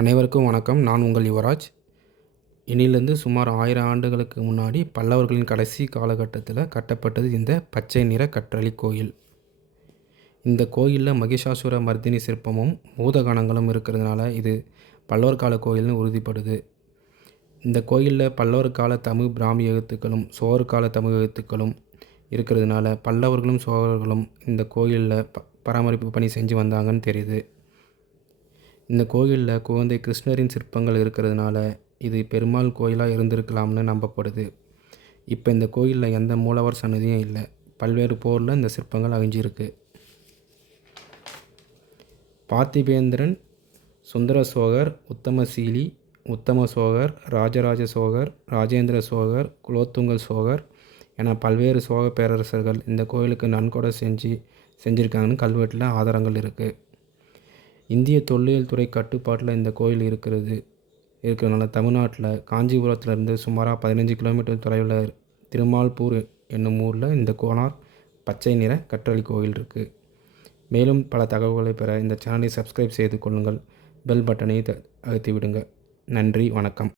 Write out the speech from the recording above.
அனைவருக்கும் வணக்கம். நான் உங்கள் யுவராஜ். இன்னிலிருந்து சுமார் 1000 ஆண்டுகளுக்கு முன்னாடி பல்லவர்களின் கடைசி காலகட்டத்தில் கட்டப்பட்டது இந்த பச்சை நிற கற்றளி கோயில். இந்த கோயிலில் மகிஷாசுர மர்தினி சிற்பமும் பூதகணங்களும் இருக்கிறதுனால இது பல்லவர் கால கோயில்னு உறுதிப்படுது. இந்த கோயிலில் பல்லவர் கால தமிழ் பிராமி எழுத்துக்களும் சோழர் கால தமிழ் எழுத்துக்களும் இருக்கிறதுனால பல்லவர்களும் சோழர்களும் இந்த கோயிலில் பராமரிப்பு பணி செஞ்சு வந்தாங்கன்னு தெரியுது. இந்த கோயிலில் குழந்தை கிருஷ்ணரின் சிற்பங்கள் இருக்கிறதுனால இது பெருமாள் கோயிலாக இருந்திருக்கலாம்னு நம்பப்படுது. இப்போ இந்த கோயிலில் எந்த மூலவர் சன்னதியும் இல்லை. பல்வேறு போரில் இந்த சிற்பங்கள் அழிஞ்சிருக்கு. பார்த்திபேந்திரன், சுந்தர சோழர், உத்தமசீலி, உத்தம சோழர், ராஜராஜ சோழர், ராஜேந்திர சோழர், குலோத்துங்க சோழர் என பல்வேறு சோழ பேரரசர்கள் இந்த கோயிலுக்கு நன்கொடை செஞ்சுருக்காங்கன்னு கல்வெட்டில் ஆதாரங்கள் இருக்குது. இந்திய தொல்லியல் துறை கட்டுப்பாட்டில் இந்த கோயில் இருக்கிறதுனால தமிழ்நாட்டில் காஞ்சிபுரத்துலேருந்து சுமாராக 15 கிலோமீட்டர் தொலைவில் திருமால்பூர் என்னும் ஊரில் இந்த கோனார் பச்சை நிற கற்றளி கோயில் இருக்குது. மேலும் பல தகவல்களை பெற இந்த சேனலை சப்ஸ்கிரைப் செய்து கொள்ளுங்கள். பெல் பட்டனை அழுத்தி விடுங்க. நன்றி, வணக்கம்.